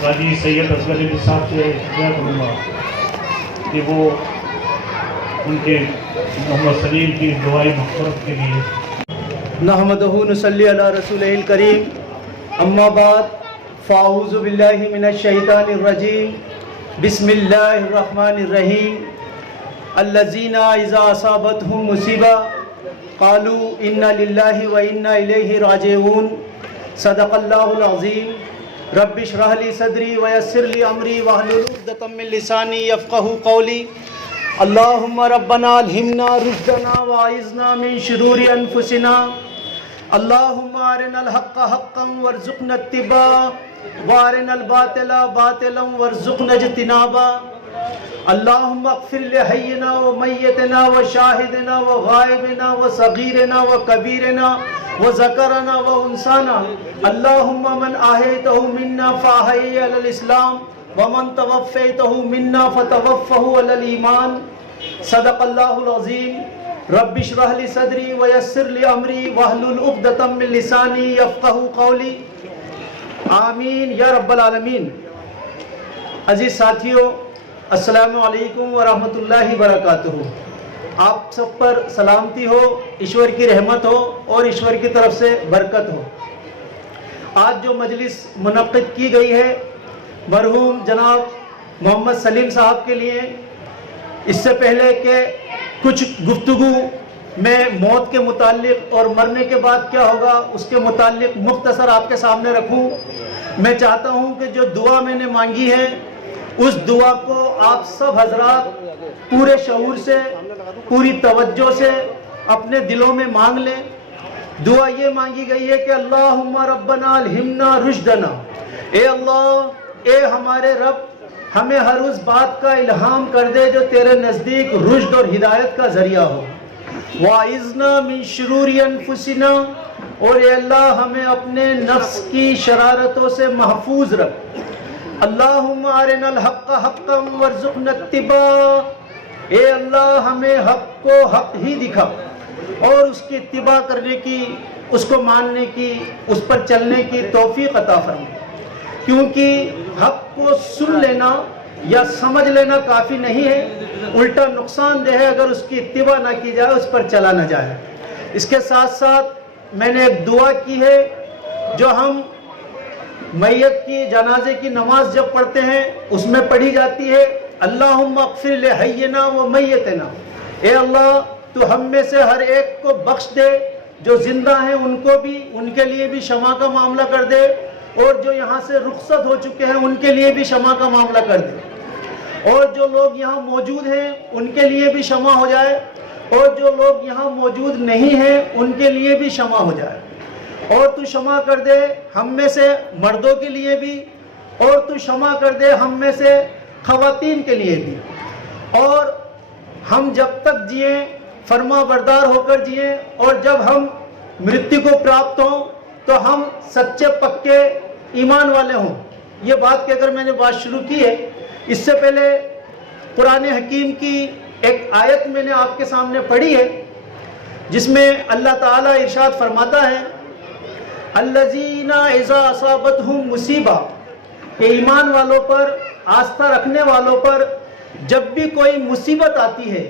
काजी सैयद असगर अली साहब से दुआ करूँगा कि वो उनके मोहम्मद सलीम की दुआई मग़फ़िरत के लिए नहमदहु नसल्ली अला रसूलिल करीम अम्मा बाद फ़ाऊज़ु बिल्लाहि मिनश शैतानिर रजीम बिस्मिल्लाहिर रहमानिर रहीम अल्लज़ीना इज़ा असाबतहुम मुसीबा क़ालू इन्ना लिल्लाहि व इन्ना इलैहि राजिऊन सदक़ल्लाहुल अज़ीम रब्बि इश्रह ली सदरी व यस्सिर ली अमरी वहलुल उक़दतम मिन लिसानी यफ़क़हू क़ौली अल्लाहुम्मा रब्बना अल्हिमना रुश्दना व अइज़ना मिन शुरूरि अनफुसिना अल्लाहुम्मा अरिनल हक़्क़ हक़्क़न वरज़ुक़ना इत्तिबाअ व अरिनल बातिला बातिलन वरज़ुक़ना इज्तिनाबा अल्लाहुम्मा अग़फ़िर लिहय्यिना व मय्यितना व शाहिदिना व गायबिना व सग़ीरिना व कबीरिना व ज़करना व उन्साना अल्लाहुम्मा मन अहयतहु मिन्ना फ़अहयिहि अलल इस्लाम व मन तवफ़्फ़यतहु मिन्ना फ़तवफ़्फ़हु अलल ईमान सदक़ल्लाहुल अज़ीम रब्बि इश्रह ली सदरी व यस्सिर ली अमरी वहलुल उक़दतम मिन लिसानी यफ़क़हू क़ौली आमीन या रब्बल आलमीन। अज़ीज़ साथियों, अस्सलामु अलैकुम व रहमतुल्लाहि व बरकातुहू। आप सब पर सलामती हो, ईश्वर की रहमत हो और ईश्वर की तरफ से बरकत हो। आज जो मजलिस मुनक़्क़िद की गई है मरहूम जनाब मोहम्मद सलीम साहब के लिए, इससे पहले कि कुछ गुफ्तगू में मौत के मुताल्लिक़ और मरने के बाद क्या होगा उसके मुताल्लिक़ मुख्तसर आपके सामने रखूं, मैं चाहता हूं कि जो दुआ मैंने मांगी है उस दुआ को आप सब हजरात पूरे शऊर से, पूरी तवज्जो से अपने दिलों में मांग लें। दुआ ये मांगी गई है कि अल्लाहुम्मा रब्बना अल्हिमना रुश्दना, ए अल्लाह, ए हमारे रब, हमें हर उस बात का इल्हाम कर दे जो तेरे नज़दीक रुश्द और हिदायत का ज़रिया हो। वाइज़ना मिन शुरूरि अनफुसिना, और ए अल्लाह हमें अपने नफ्स की शरारतों से महफूज रख। अल्लाहुम्मा अरिनल हक़्क़ हक़्क़न वरज़ुक़ना इत्तिबाअ, ए अल्लाह हमें हक़ को हक़ ही दिखा और उसकी इत्तिबा करने की, उसको मानने की, उस पर चलने की तौफ़ीक़ अता फरमा। क्योंकि हक़ को सुन लेना या समझ लेना काफ़ी नहीं है, उल्टा नुकसानदेह है अगर उसकी इत्तिबा ना की जाए, उस पर चला ना जाए। इसके साथ साथ मैंने एक दुआ की है जो हम मैयत की जनाजे की नमाज जब पढ़ते हैं उसमें पढ़ी जाती है, अल्लाहुम्मा अग़फ़िर लिहय्यिना व मय्यितना, ए अल्लाह तू हम में से हर एक को बख्श दे, जो जिंदा हैं उनको भी, उनके लिए भी क्षमा का मामला कर दे, और जो यहाँ से रुखसत हो चुके हैं उनके लिए भी क्षमा का मामला कर दे, और जो लोग यहाँ मौजूद हैं उनके लिए भी क्षमा हो जाए, और जो लोग यहाँ मौजूद नहीं हैं उनके लिए भी क्षमा हो जाए। और तू क्षमा कर दे हम में से मर्दों के लिए भी, और तू क्षमा कर दे हम में से ख़वातीन के लिए भी, और हम जब तक जिए फरमा बरदार होकर जिए, और जब हम मृत्यु को प्राप्त हों तो हम सच्चे पक्के ईमान वाले हों। ये बात कहकर मैंने बात शुरू की है। इससे पहले कुरान हकीम की एक आयत मैंने आपके सामने पढ़ी है जिसमें अल्लाह ताला इरशाद फरमाता है, अल्लज़ीना इज़ा असाबतहुम मुसीबा, के ईमान वालों पर, आस्था रखने वालों पर जब भी कोई मुसीबत आती है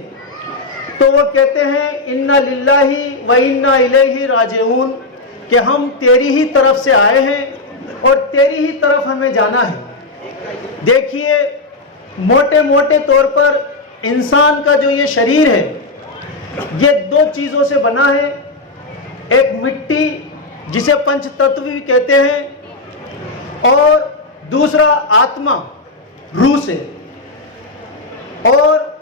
तो वो कहते हैं इन्ना लिल्लाहि व इन्ना इलैहि राजिऊन, कि हम तेरी ही तरफ से आए हैं और तेरी ही तरफ हमें जाना है। देखिए, मोटे मोटे तौर पर इंसान का जो ये शरीर है ये दो चीज़ों से बना है, एक मिट्टी जिसे पंच तत्व भी कहते हैं, और दूसरा आत्मा रूह से। और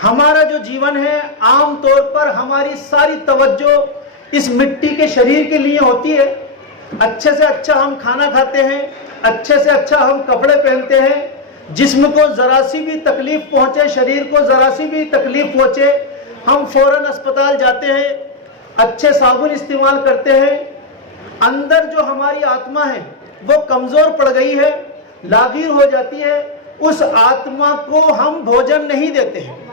हमारा जो जीवन है आम तौर पर हमारी सारी तवज्जो इस मिट्टी के शरीर के लिए होती है। अच्छे से अच्छा हम खाना खाते हैं, अच्छे से अच्छा हम कपड़े पहनते हैं, जिस्म को ज़रा सी भी तकलीफ पहुँचे, शरीर को ज़रा सी भी तकलीफ पहुँचे, हम फ़ौरन अस्पताल जाते हैं, अच्छे साबुन इस्तेमाल करते हैं। अंदर जो हमारी आत्मा है वो कमज़ोर पड़ गई है, लाग़िर हो जाती है, उस आत्मा को हम भोजन नहीं देते हैं।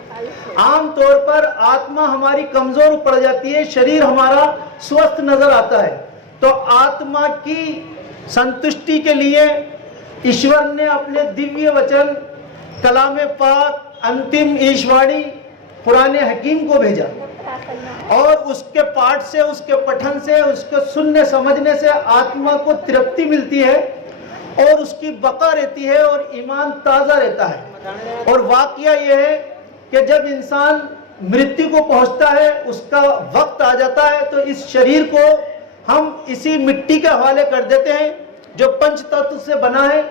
आम तौर पर आत्मा हमारी कमज़ोर पड़ जाती है, शरीर हमारा स्वस्थ नज़र आता है। तो आत्मा की संतुष्टि के लिए ईश्वर ने अपने दिव्य वचन कलाम पाक अंतिम ईशवाणी कुरान हकीम को भेजा और उसके पाठ से, उसके पठन से, उसके सुनने समझने से आत्मा को तृप्ति मिलती है और उसकी बका रहती है और ईमान ताज़ा रहता है। और वाकया यह है कि जब इंसान मृत्यु को पहुंचता है, उसका वक्त आ जाता है, तो इस शरीर को हम इसी मिट्टी के हवाले कर देते हैं जो पंच तत्व से बना है।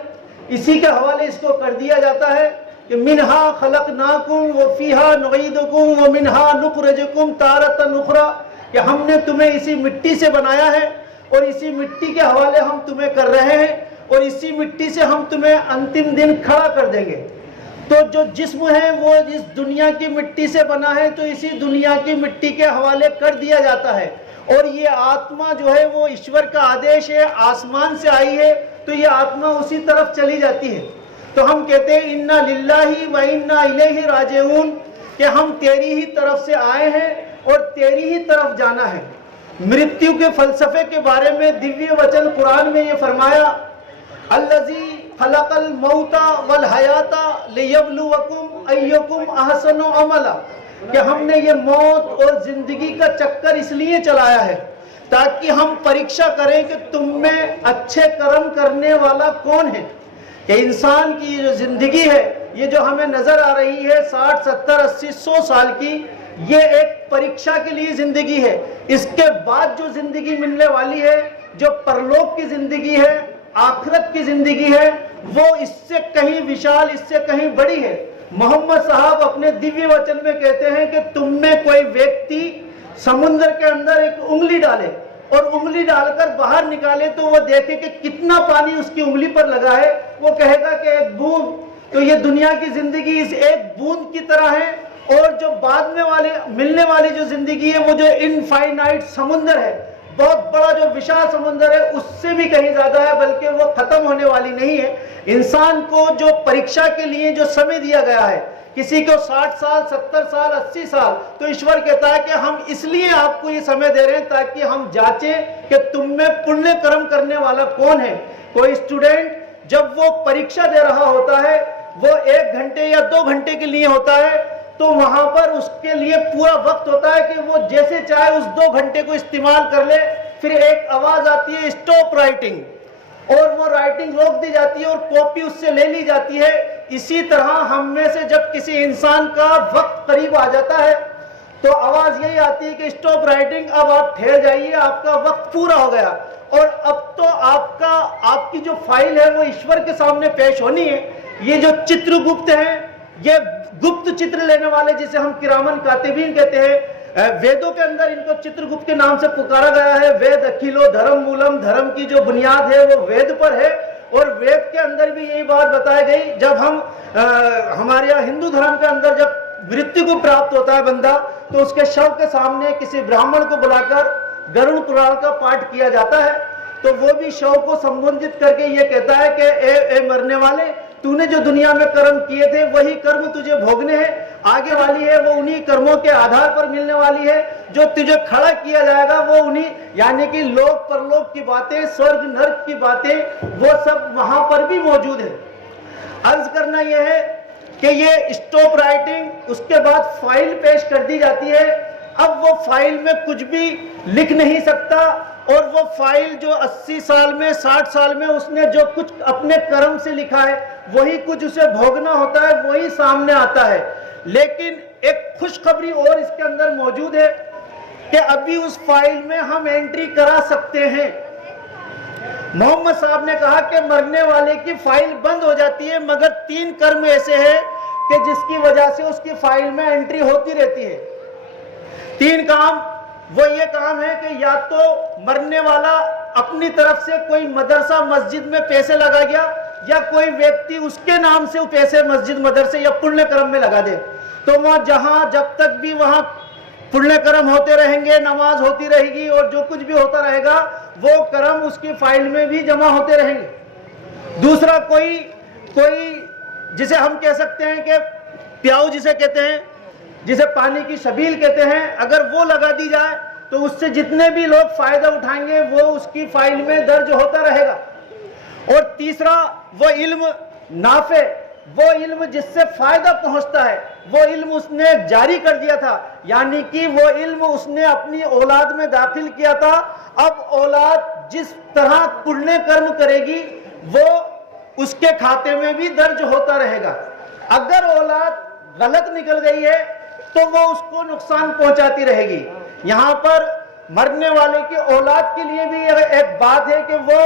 इसी के हवाले इसको कर दिया जाता है कि मिनहा खलकनाकुम व फीहा नुईदुकुम व मिनहा नुखरिजुकुम तारतन उखरा, कि हमने तुम्हें इसी मिट्टी से बनाया है और इसी मिट्टी के हवाले हम तुम्हें कर रहे हैं और इसी मिट्टी से हम तुम्हें अंतिम दिन खड़ा कर देंगे। तो जो जिस्म है वो इस दुनिया की मिट्टी से बना है, तो इसी दुनिया की मिट्टी के हवाले कर दिया जाता है। और ये आत्मा जो है वो ईश्वर का आदेश है, आसमान से आई है, तो ये आत्मा उसी तरफ चली जाती है। तो हम कहते हैं इन्ना लिल्लाही व इन्ना इलैहि राजिऊन, कि हम तेरी ही तरफ से आए हैं और तेरी ही तरफ जाना है। मृत्यु के फलसफे के बारे में दिव्य वचन कुरान में ये फरमाया, अल्लज़ी खलक़ल मौता वल हयाता लियब्लुवकुम अय्युकुम अहसनु अमला, कि हमने ये मौत और जिंदगी का चक्कर इसलिए चलाया है ताकि हम परीक्षा करें कि तुम में अच्छे कर्म करने वाला कौन है। कि इंसान की जो जिंदगी है, ये जो हमें नजर आ रही है 60, 70, 80, 100 साल की, ये एक परीक्षा के लिए जिंदगी है। इसके बाद जो जिंदगी मिलने वाली है, जो परलोक की जिंदगी है, आखिरत की जिंदगी है, वो इससे कहीं विशाल, इससे कहीं बड़ी है। मोहम्मद साहब अपने दिव्य वचन में कहते हैं कि तुम में कोई व्यक्ति समुद्र के अंदर एक उंगली डाले और उंगली डालकर बाहर निकाले तो वो देखे कि कितना पानी उसकी उंगली पर लगा है, वो कहेगा कि एक बूंद। तो ये दुनिया की जिंदगी इस एक बूंद की तरह है, और जो बाद में मिलने वाली जो जिंदगी है वो जो इनफाइनाइट समुद्र है, बहुत बड़ा जो विशाल समुद्र है, उससे भी कहीं ज्यादा है, बल्कि वो खत्म होने वाली नहीं है। इंसान को जो परीक्षा के लिए जो समय दिया गया है, किसी को 60 साल, 70 साल, 80 साल, तो ईश्वर कहता है कि हम इसलिए आपको ये समय दे रहे हैं ताकि हम जांचें कि तुम में पुण्य कर्म करने वाला कौन है। कोई स्टूडेंट जब वो परीक्षा दे रहा होता है, वो 1 घंटे या 2 घंटे के लिए होता है, तो वहां पर उसके लिए पूरा वक्त होता है कि वो जैसे चाहे उस 2 घंटे को इस्तेमाल कर ले। फिर एक आवाज आती है स्टॉप राइटिंग, और वो राइटिंग रोक दी जाती है और कॉपी उससे ले ली जाती है। इसी तरह हम में से जब किसी इंसान का वक्त करीब आ जाता है तो आवाज यही आती है कि स्टॉप राइटिंग, अब आप ठहर जाइए, आपका वक्त पूरा हो गया और अब तो आपकी जो फाइल है वो ईश्वर के सामने पेश होनी है। ये जो चित्रगुप्त है, ये गुप्त चित्र लेने वाले, जिसे हम किरामन कातिबीन कहते हैं, वेदों के अंदर इनको चित्रगुप्त के नाम से पुकारा गया है। वेद अखिलो धर्म मूलम, धर्म की जो बुनियाद है वो वेद पर है। और वेद के अंदर भी यही बात बताई गई, जब हम हमारे यहाँ हिंदू धर्म के अंदर जब मृत्यु को प्राप्त होता है बंदा, तो उसके शव के सामने किसी ब्राह्मण को बुलाकर गरुड़ पुराण का पाठ किया जाता है। तो वो भी शव को संबोधित करके ये कहता है कि ए मरने वाले, तूने जो दुनिया में कर्म किए थे वही कर्म तुझे भोगने हैं। आगे वाली है वो उन्हीं कर्मों के आधार पर मिलने वाली है। जो तुझे खड़ा किया जाएगा वो उन्हीं, यानी कि लोक परलोक की बातें, स्वर्ग नरक की बातें, वो सब वहां पर भी मौजूद है। अर्ज करना यह है कि ये स्टॉप राइटिंग, उसके बाद फाइल पेश कर दी जाती है। अब वो फाइल में कुछ भी लिख नहीं सकता, और वो फाइल जो 80 साल में, 60 साल में उसने जो कुछ अपने कर्म से लिखा है वही कुछ उसे भोगना होता है, वही सामने आता है। लेकिन एक खुशखबरी और इसके अंदर मौजूद है कि अभी उस फाइल में हम एंट्री करा सकते हैं। मोहम्मद साहब ने कहा कि मरने वाले की फाइल बंद हो जाती है, मगर 3 कर्म ऐसे हैं कि जिसकी वजह से उसकी फाइल में एंट्री होती रहती है। 3 काम, वो ये काम है कि या तो मरने वाला अपनी तरफ से कोई मदरसा मस्जिद में पैसे लगा गया, या कोई व्यक्ति उसके नाम से वो पैसे मस्जिद मदरसे या पुण्य कर्म में लगा दे, तो वह जहां जब तक भी वहां पुण्य कर्म होते रहेंगे, नमाज होती रहेगी और जो कुछ भी होता रहेगा वो कर्म उसकी फाइल में भी जमा होते रहेंगे। दूसरा, कोई जिसे हम कह सकते हैं कि प्याऊ जिसे कहते हैं, जिसे पानी की शबील कहते हैं, अगर वो लगा दी जाए तो उससे जितने भी लोग फायदा उठाएंगे वो उसकी फाइल में दर्ज होता रहेगा। और तीसरा वो इल्म नाफे, वो इल्म जिससे फायदा पहुंचता है, वो इल्म उसने जारी कर दिया था, यानी कि वो इल्म उसने अपनी औलाद में दाखिल किया था। अब औलाद जिस तरह पुण्य कर्म करेगी वो उसके खाते में भी दर्ज होता रहेगा। अगर औलाद गलत निकल गई है तो वो उसको नुकसान पहुंचाती रहेगी। यहाँ पर मरने वाले की औलाद के लिए भी यह एक बात है कि वो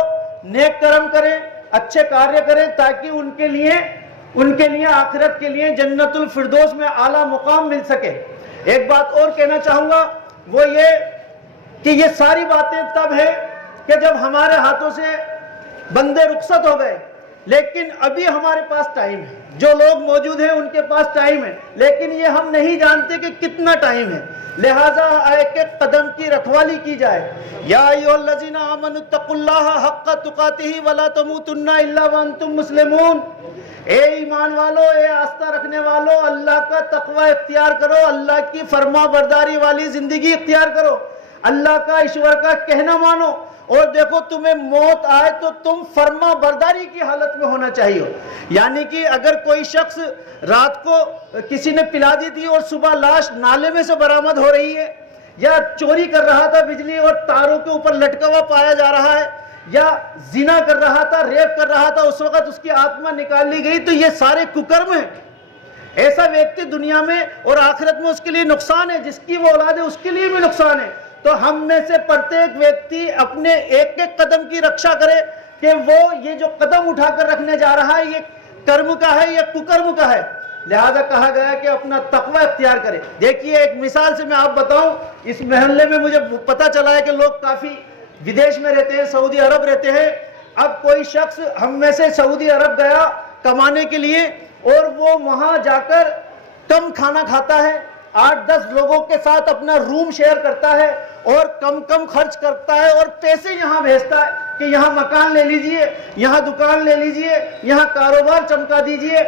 नेक कर्म करें, अच्छे कार्य करें, ताकि उनके लिए आखिरत के लिए जन्नतुल फिरदौस में आला मुकाम मिल सके। एक बात और कहना चाहूंगा, वो ये कि ये सारी बातें तब है कि जब हमारे हाथों से बंदे रुखसत हो गए, लेकिन अभी हमारे पास टाइम है। जो लोग मौजूद हैं उनके पास टाइम है, लेकिन ये हम नहीं जानते कि कितना टाइम है। लिहाजा एक एक कदम की रखवाली की जाए। या अय्युहल्लज़ीना आमनु तक़ुल्लाहा हक़्क़ तुक़ातिही वला तमूतुन्ना इल्ला व अंतुम मुस्लिमून। ए ईमान वालो, ए आस्था रखने वालो, अल्लाह का तक़वा इख्तियार करो, अल्लाह की फरमा बरदारी वाली जिंदगी इख्तियार करो, अल्लाह का, ईश्वर का कहना मानो। और देखो, तुम्हें मौत आए तो तुम फर्मा बरदारी की हालत में होना चाहिए। यानी कि अगर कोई शख्स रात को किसी ने पिला दी थी और सुबह लाश नाले में से बरामद हो रही है, या चोरी कर रहा था बिजली और तारों के ऊपर लटका हुआ पाया जा रहा है, या जिना कर रहा था, रेप कर रहा था, उस वक्त उसकी आत्मा निकाल ली गई, तो ये सारे कुकर्म हैं। ऐसा व्यक्ति दुनिया में और आखिरत में उसके लिए नुकसान है, जिसकी वो औलाद है उसके लिए भी नुकसान है। तो हम में से प्रत्येक व्यक्ति अपने एक एक कदम की रक्षा करे कि वो ये जो कदम उठाकर रखने जा रहा है ये कर्म का है या कुकर्म का है। लिहाजा कहा गया कि अपना तकवा इख्तियार करे। देखिए, एक मिसाल से मैं आप बताऊं, इस मोहल्ले में मुझे पता चला है कि लोग काफी विदेश में रहते हैं, सऊदी अरब रहते हैं। अब कोई शख्स हम में से सऊदी अरब गया कमाने के लिए और वो वहां जाकर कम खाना खाता है, 8-10 लोगों के साथ अपना रूम शेयर करता है और कम कम खर्च करता है और पैसे यहाँ भेजता है कि यहाँ मकान ले लीजिए, यहाँ दुकान ले लीजिए, यहाँ कारोबार चमका दीजिए।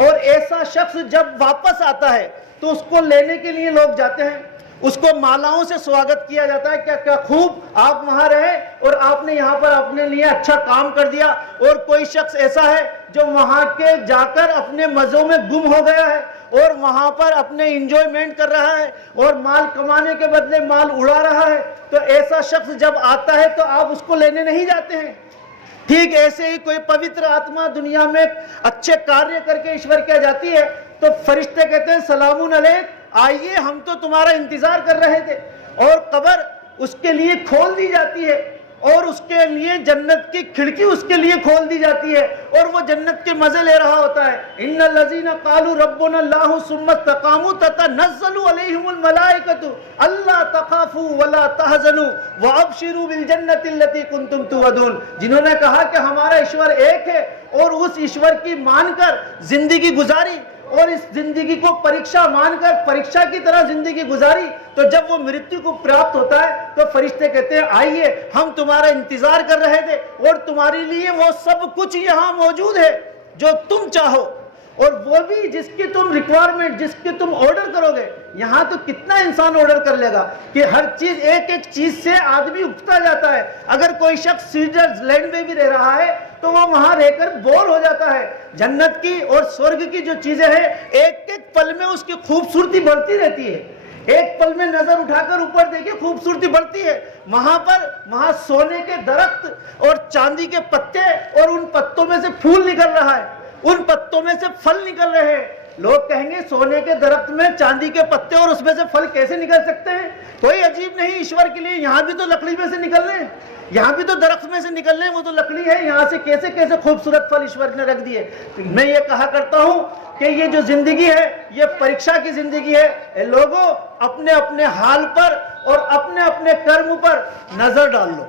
और ऐसा शख्स जब वापस आता है तो उसको लेने के लिए लोग जाते हैं, उसको मालाओं से स्वागत किया जाता है, क्या क्या खूब आप वहां रहे और आपने यहाँ पर अपने लिए अच्छा काम कर दिया। और कोई शख्स ऐसा है जो वहां के जाकर अपने मजों में गुम हो गया है और वहां पर अपने इंजॉयमेंट कर रहा है और माल कमाने के बदले माल उड़ा रहा है। तो ऐसा शख्स जब आता है तो आप उसको लेने नहीं जाते हैं। ठीक ऐसे ही कोई पवित्र आत्मा दुनिया में अच्छे कार्य करके ईश्वर क्या जाती है तो फरिश्ते कहते हैं सलामुन अलैक, आइए हम तो तुम्हारा इंतजार कर रहे थे। और कब्र उसके लिए खोल दी जाती है और उसके लिए जन्नत की खिड़की उसके लिए खोल दी जाती है और वो जन्नत के मजे ले रहा होता है। इन्नल लज़ीना क़ालू रब्बुनल्लाहु सुम्मा इस्तक़ामू ततनज़्ज़लु अलैहिमुल मलाइकतु अल्ला तख़ाफ़ू वला तहज़नू व अबशिरू बिल जन्नति अल्लती कुंतुम तुअदून। जिन्होंने कहा कि हमारा ईश्वर एक है और उस ईश्वर की मानकर जिंदगी गुजारी और इस जिंदगी को परीक्षा मानकर परीक्षा की तरह जिंदगी गुजारी, तो जब वो मृत्यु को प्राप्त होता है तो फरिश्ते कहते हैं आइए हम तुम्हारा इंतजार कर रहे थे और तुम्हारे लिए वो सब कुछ यहाँ मौजूद है जो तुम चाहो, और वो भी जिसकी तुम रिक्वायरमेंट, जिसकी तुम ऑर्डर करोगे। यहाँ तो कितना इंसान ऑर्डर कर लेगा कि हर चीज, एक एक चीज से आदमी उगता जाता है। अगर कोई शख्स स्विट्जरलैंड में भी रह रहा है तो वो वहां रहकर बोर हो जाता है। जन्नत की और स्वर्ग की जो चीजें हैं एक एक पल में उसकी खूबसूरती बढ़ती रहती है। एक पल में नजर उठाकर ऊपर देखिए खूबसूरती बढ़ती है। वहां सोने के दरख्त और चांदी के पत्ते और उन पत्तों में से फूल निकल रहा है, उन पत्तों में से फल निकल रहे हैं। लोग कहेंगे सोने के दरख्त में चांदी के पत्ते और उसमें से फल कैसे निकल सकते हैं? कोई अजीब नहीं ईश्वर के लिए। यहाँ भी तो लकड़ी में से निकल रहे हैं, यहाँ भी तो दरख्त में से निकल रहे हैं, वो तो लकड़ी है। यहाँ से कैसे कैसे खूबसूरत फल ईश्वर ने रख दिए। मैं ये कहा करता हूँ कि ये जो जिंदगी है ये परीक्षा की जिंदगी है। लोगों, अपने अपने हाल पर और अपने अपने कर्म पर नजर डाल लो।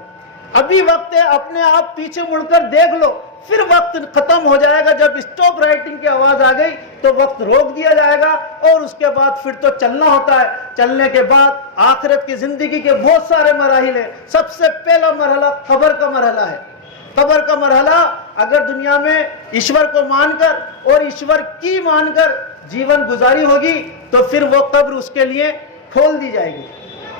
अभी वक्त है, अपने आप पीछे मुड़कर देख लो, फिर वक्त खत्म हो जाएगा। जब स्टॉप राइटिंग की आवाज आ गई तो वक्त रोक दिया जाएगा और उसके बाद फिर तो चलना होता है। चलने के बाद आखिरत की जिंदगी के बहुत सारे मराहिल हैं। सबसे पहला मरहला कब्र का मरहला है। कब्र का मरहला अगर दुनिया में ईश्वर को मानकर और ईश्वर की मानकर जीवन गुजारी होगी तो फिर वो कब्र उसके लिए खोल दी जाएगी।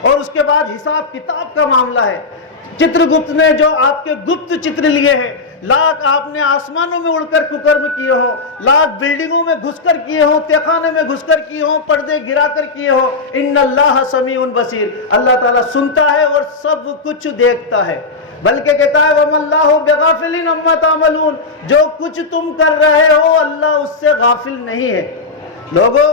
और उसके बाद हिसाब किताब का मामला है। चित्रगुप्त ने जो आपके गुप्त चित्र लिए हैं, लाख आपने आसमानों में उड़कर कुकर्म किए हो, लाख बिल्डिंगों में घुसकर किए हो, तहखाने में घुसकर किए हो, पर्दे गिराकर किए हो, इन्नल्लाह समीउन बसीर, अल्लाह ताला सुनता है और सब कुछ देखता है। बल्कि कहता है वमल्लाहु बिगाफिलिन अम्मा तामलून, जो कुछ तुम कर रहे हो अल्लाह उससे गाफिल नहीं है। लोगों,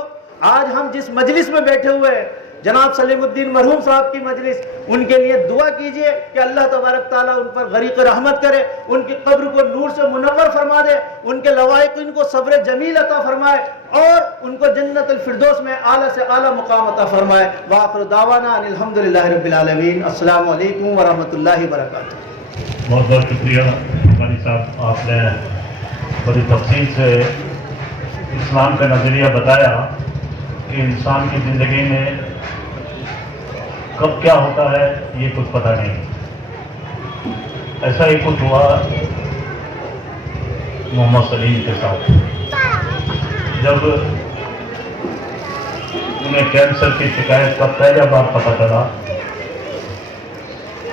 आज हम जिस मजलिस में बैठे हुए हैं, जनाब सलीमुद्दीन मरहूम साहब की मजलिस, उनके लिए दुआ कीजिए कि अल्लाह तबारक ताला उन पर गरीक रहमत करे, उनकी कब्र को नूर से मुनव्वर फरमा दे, उनके लवाहिक इनको सब्र जमील अता फरमाए और उनको जन्नतुल फिरदौस में आला से आला मुकाम अता फरमाए। व आखिर दावाना अनिल हम्दुलिल्लाहि रब्बिल आलमीन। अस्सलामु अलैकुम व रहमतुल्लाहि व बरकातुहू। बहुत बहुत शुक्रिया वाली साहब, आपने बड़ी तफसील से इस्लाम का नज़रिया बताया कि इंसान की ज़िंदगी में कब क्या होता है ये कुछ पता नहीं। ऐसा ही कुछ हुआ मोहम्मद सलीम के साथ। जब उन्हें कैंसर की शिकायत का पहला बार पता चला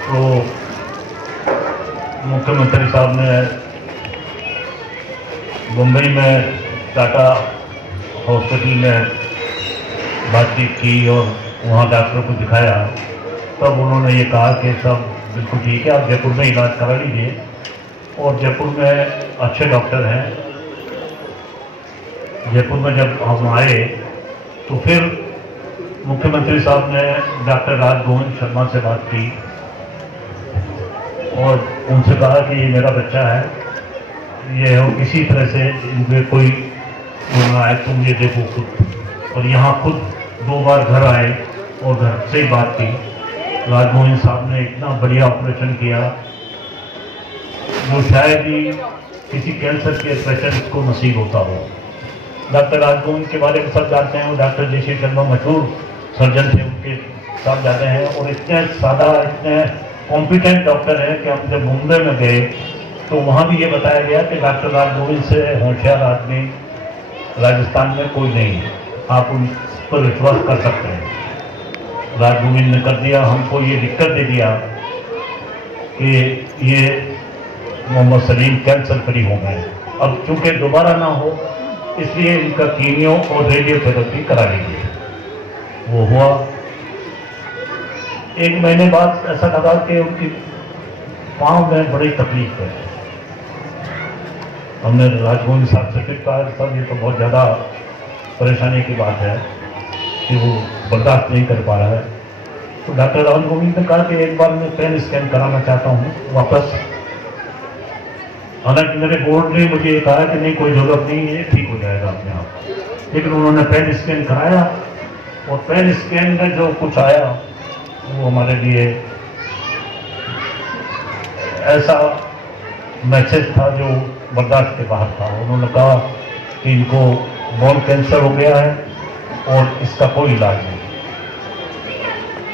तो मुख्यमंत्री साहब ने मुंबई में टाटा हॉस्पिटल में बातचीत की और वहाँ डॉक्टर को दिखाया। तब उन्होंने ये कहा कि सब बिल्कुल ठीक है, आप जयपुर में इलाज करा लीजिए। और जयपुर में अच्छे डॉक्टर हैं। जयपुर में जब हम आए तो फिर मुख्यमंत्री साहब ने डॉक्टर राज गोविंद शर्मा से बात की और उनसे कहा कि ये मेरा बच्चा है, ये हो किसी तरह से इनके कोई बोलना है, तुम ये देखो खुद। और यहाँ खुद 2 बार घर आए और घर से ही बात की। राज गोविंद साहब ने इतना बढ़िया ऑपरेशन किया जो शायद ही किसी कैंसर के पेशेंट को नसीब होता हो। डॉक्टर राज गोविंद के बारे में सब जानते हैं, वो डॉक्टर जयश्री शर्मा मशहूर सर्जन थे, उनके साथ जाते हैं और इतने सादा, इतने कॉम्पिटेंट डॉक्टर हैं कि हम जब मुंबई में गए तो वहाँ भी ये बताया गया कि डॉक्टर राज गोविंद से होशियार आदमी राजस्थान में कोई नहीं है, आप उन पर विश्वास कर सकते हैं। राज गोविंद ने कर दिया, हमको ये दिक्कत दे दिया कि ये मोहम्मद सलीम कैंसर फ्री हो गए। अब चूंकि दोबारा ना हो इसलिए इनका कीमियो और रेडियोथेरेपी करा लीजिए। वो हुआ। 1 महीने बाद ऐसा लगा कि उनकी पाँव में बड़ी तकलीफ है। हमने राज गोविंद साहब से फिर कहा, सर ये तो बहुत ज़्यादा परेशानी की बात है कि वो बर्दाश्त नहीं कर पा रहा है। तो डॉक्टर राज गोविंद ने कहा कि एक बार मैं पेन स्कैन कराना चाहता हूँ वापस। हालांकि मेरे बोर्ड ने मुझे कहा कि नहीं, कोई ज़रूरत नहीं है, ठीक हो जाएगा अपने आप। लेकिन उन्होंने पेन स्कैन कराया और पेन स्कैन में जो कुछ आया वो हमारे लिए ऐसा मैसेज था जो बर्दाश्त के बाहर था। उन्होंने कहा कि इनको बोन कैंसर हो गया है और इसका कोई इलाज नहीं।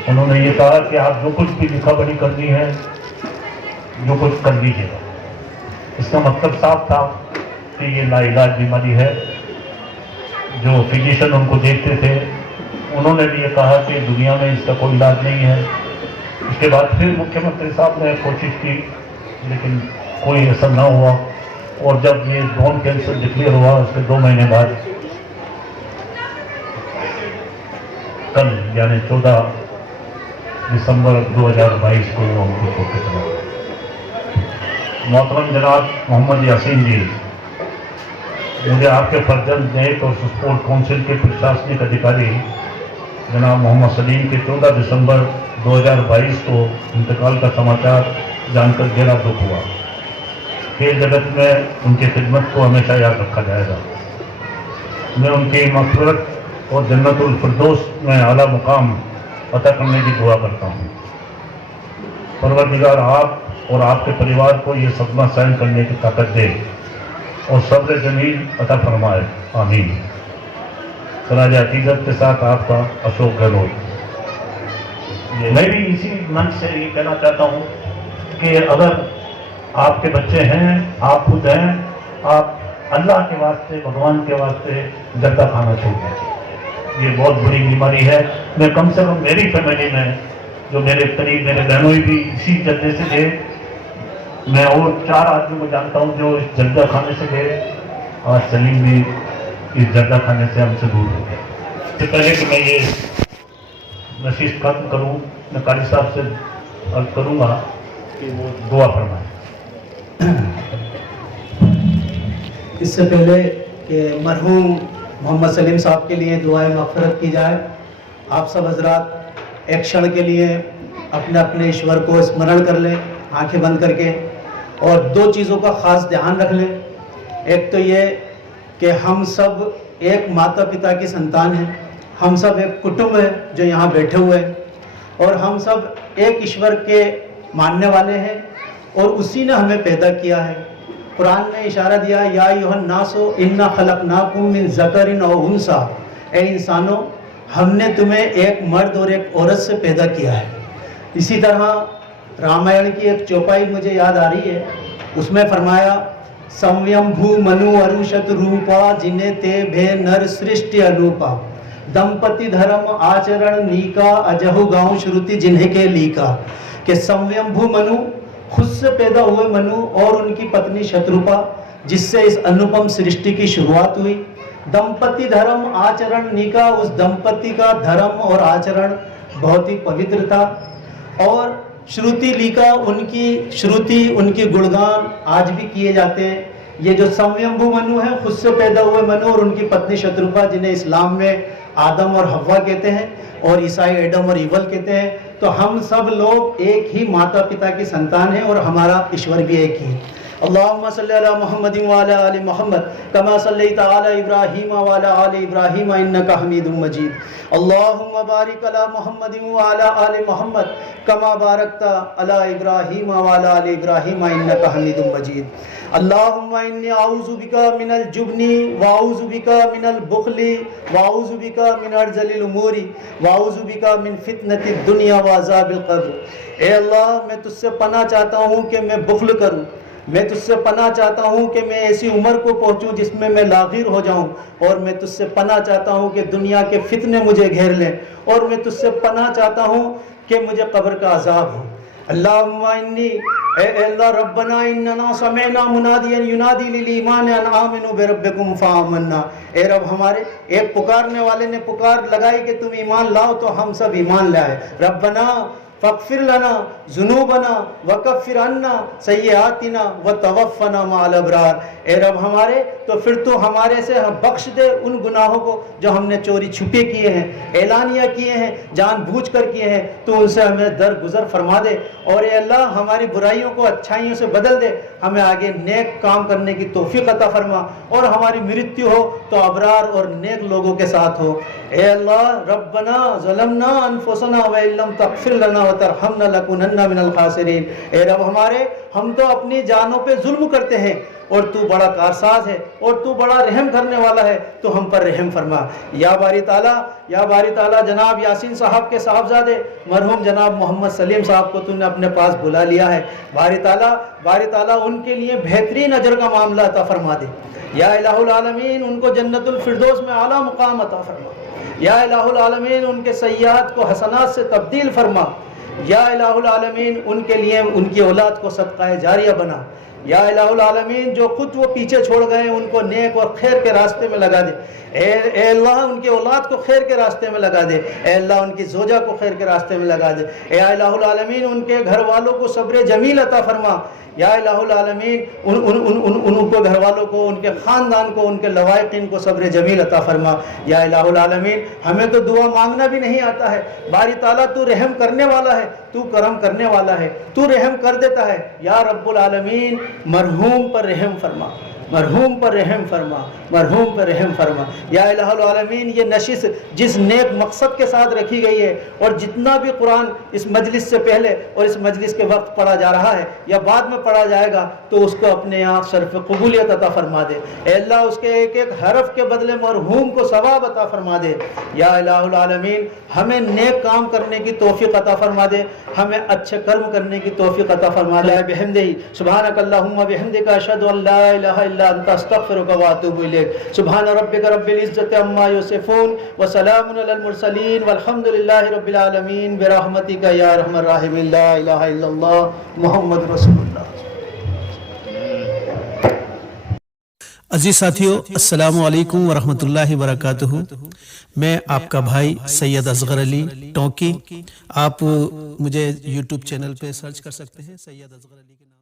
उन्होंने ये कहा कि आप जो कुछ भी लिखा पढ़ी करनी है, जो कुछ कर लीजिएगा। इसका मतलब साफ था कि ये लाइलाज बीमारी है। जो फिजिशियन उनको देखते थे उन्होंने भी ये कहा कि दुनिया में इसका कोई इलाज नहीं है। इसके बाद फिर मुख्यमंत्री साहब ने कोशिश की लेकिन कोई असर ना हुआ और जब ये बोन कैंसर डिक्लेयर हुआ उसके 2 महीने बाद कल यानी 14 दिसंबर 2022 को उनको छोड़ चला। मोहतरम जनाब मोहम्मद यासीन जी, मुझे आपके फर्जंद नेक और स्पोर्ट काउंसिल के प्रशासनिक अधिकारी जनाब मोहम्मद सलीम के 14 दिसंबर 2022 को इंतकाल का समाचार जानकर गहरा दुख हुआ। खेल जगत में उनकी खिदमत को हमेशा याद रखा जाएगा। मैं उनकी मग़फ़िरत और जन्नतुल फिरदौस में आला मुकाम अता करने की दुआ करता हूँ। परवरदिगार आप और आपके परिवार को ये सदमा सहन करने की ताकत दे और सब्र जमील अता फरमाए, आमीन। खराज अकीदत के साथ आपका अशोक गहलोत। मैं भी इसी मन से ये कहना चाहता हूँ कि अगर आपके बच्चे हैं, आप खुद हैं, आप अल्लाह के वास्ते, भगवान के वास्ते जर्दा खाना छोड़ दें। ये बहुत बड़ी बीमारी है। मैं कम से कम मेरी फैमिली में जो मेरे करीब मेरे बहनों भी इसी जर्दे से थे, मैं और 4 आदमी को जानता हूँ जो इस जर्दा खाने से गए और सलीम भी इस जर्दा खाने से हमसे दूर हो गया। इससे पहले कि मैं ये नशीस खत्म करूँ, मैं कारी साहब से अर्ज करूँगा कि वो दुआ फरमाए। इससे पहले कि मरहूम मोहम्मद सलीम साहब के लिए दुआए मग़फ़िरत की जाए, आप सब हज़रात एक क्षण के लिए अपने अपने ईश्वर को स्मरण कर लें आंखें बंद करके, और 2 चीज़ों का ख़ास ध्यान रख लें। एक तो ये कि हम सब एक माता पिता की संतान हैं, हम सब एक कुटुंब है जो यहाँ बैठे हुए हैं, और हम सब एक ईश्वर के मानने वाले हैं और उसी ने हमें पैदा किया है। कुरान ने इशारा दिया, या अय्युहन नासो इन्ना खलकनाकुम मिन ज़करिन व उन्सा, ए इंसानों हमने तुम्हें एक मर्द और एक औरत से पैदा किया है। इसी तरह रामायण की एक चौपाई मुझे याद आ रही है, उसमें फरमाया संयंभू मनु अरुषत रूपा जिने ते भे नर सृष्टि अनूपा, दंपति धर्म आचरण नीका अजहु गाँव श्रुति जिन्हें के लीका। कि संयंभू मनु खुद से पैदा हुए मनु और उनकी पत्नी शत्रुपा, जिससे इस अनुपम सृष्टि की शुरुआत हुई। दंपति धर्म आचरण निका, उस दंपति का धर्म और आचरण बहुत ही पवित्र था। और श्रुति लिखा, उनकी श्रुति उनकी गुणगान आज भी किए जाते हैं। ये जो संयंभू मनु है, खुद से पैदा हुए मनु और उनकी पत्नी शत्रुपा, जिन्हें इस्लाम में आदम और हव्वा कहते हैं और ईसाई एडम और इवल कहते हैं, तो हम सब लोग एक ही माता पिता की संतान हैं और हमारा ईश्वर भी एक ही। अल्लाहुम्मा सल्ली अला मुहम्मदिन व अला आलि मुहम्मद कमा सल्लैता अला इब्राहीम व अला आलि इब्राहीम इन्नका हमीदुम मजीद। अल्लाहुम्मा बारिक अला मुहम्मदिन व अला आलि मुहम्मद कमा बारकता अला इब्राहीम व अला आलि इब्राहीम इन्नका हमीदुम मजीद। अल्लाहुम्मा इन्नी आऊज़ु बिका मिनल जुब्नी व आऊज़ु बिका मिनल बुखली व आऊज़ु बिका मिन अर्ज़लिल उमूरी व आऊज़ु बिका मिन फितनतिद दुनिया व अज़ाबिल क़ब्र। ए अल्लाह, मैं तुझसे पनाह चाहता हूँ कि मैं बुखल करूँ, मैं तुझसे पनाह चाहता हूँ कि मैं ऐसी उम्र को पहुँचूँ जिसमें मैं लाग़िर हो जाऊँ, और मैं तुझसे पनाह चाहता हूँ कि दुनिया के फितने मुझे घेर लें, और मैं तुझसे पनाह चाहता हूँ कि मुझे कब्र का अज़ाब हो। अल्लाहुम्मा इन्नी, ए अल्लाह रब्बना इन्नना समिअना मुनादियन युनादी लिल ईमान अन आमिनु बिरब्बिकुम फआमन्ना। ए रब हमारे, एक पुकारने वाले ने पुकार लगाई कि तुम ईमान लाओ, तो हम सब ईमान लाए। रब्बना फ़ग़फ़िर लना ज़ुनूबना वकफ़िर अन्ना सय्यआतिना व तवफ़्फ़ना मअल अबरार। ए रब हमारे, तो फिर तो हमारे से बख्श दे उन गुनाहों को जो हमने चोरी छुपे किए हैं, ऐलानिया किए हैं, जानबूझकर किए हैं, तो उनसे हमें दरगुजर फरमा दे। और ए अल्लाह, हमारी बुराइयों को अच्छाइयों से बदल दे, हमें आगे नेक काम करने की तौफ़ीक़ अता फरमा, और हमारी मृत्यु हो तो अबरार और नेक लोगों के साथ हो। ए अल्लाह रब्बना ज़लमना अनफुसना व इल्लम तग़फ़िर लना व तरहमना लकुनन्ना मिनल ख़ासिरीन। ए रब हमारे, हम तो अपनी जानों पे जुल्म करते हैं, और तू बड़ा कारसाज है और तू बड़ा रहम करने वाला है, तो हम पर रहम फरमा। या बारी ताला, या बारी ताला, जनाब यासीन साहब के साहबजादे मरहूम जनाब मोहम्मद सलीम साहब को तूने अपने पास बुला लिया है। बारी ताला उनके लिए बेहतरीन अजर का मामला अता फरमा दे। या इलाहुल आलमीन, उनको जन्नतुल फिरदौस में आला मुकाम अता फरमा। या इलाहुल आलमीन, उनके सय्यात को हसनात से तब्दील फरमा। या इलाहुल आलमीन, उनके लिए उनकी औलाद को सदका जारिया बना। या इलाहुल आलमीन, जो खुद वो पीछे छोड़ गए उनको नेक और खैर के रास्ते में लगा दे। ए अल्लाह, उनकी औलाद को खैर के रास्ते में लगा दे। ए अल्लाह, उनकी ज़ौजा को खैर के रास्ते में लगा दे। ए इलाहुल आलमीन, उनके घर वालों को सब्र जमील अता फरमा। या इलाहुल आलमीन, उनको घर वालों को, उनके ख़ानदान को, उनके लवाइक़ीन को सब्र जमील अता फरमा। या इलाहुल आलमीन, हमें तो दुआ मांगना भी नहीं आता है। बारी ताला, तू रहम करने वाला है, तू करम करने वाला है, तू रहम कर देता है। या रब्बुल आलमीन, मरहूम पर रहम फरमा, मरहूम पर रहम फरमा, मरहूम पर रहम फरमा। या इलाहुल आलमीन, ये नशिश जिस नेक मकसद के साथ रखी गई है, और जितना भी कुरान इस मजलिस से पहले और इस मजलिस के वक्त पढ़ा जा रहा है या बाद में पढ़ा जाएगा, तो उसको अपने यहाँ शर्फ कबूलियत अता फरमा दे। ए अल्लाह, उसके एक एक हरफ के बदले मरहूम को सवाब अता फरमा दे। या इलाहुल आलमीन, हमें नेक काम करने की तौफीक अता फरमा दे, हमें अच्छे कर्म करने की तौफीक अता फरमा दे। बिहम्दिही सुब्हानकल्लाहुम्मा बिहम्दिका अशहदु अन ला इलाहा इल्ला अंता अस्तगफिरुका व अतूबु इलैक। सुब्हान रब्बिका रब्बिल इज्जति अम्मा यसिफून व सलामुन अलल मुरसलीन वल्हम्दुलिल्लाहि रब्बिल आलमीन बिरहमतिका या अरहमर राहिमीन। ला इलाहा इल्लल्लाह मुहम्मद रसूलुल्लाह। अजीज साथियों, अस्सलामु अलैकुम वरहमतुल्लाहि वबरकातुहू। मैं आपका भाई सैयद असगर अली टोंकी। आप मुझे यूट्यूब चैनल पे सर्च कर सकते हैं सैयद असगर अली के नाम।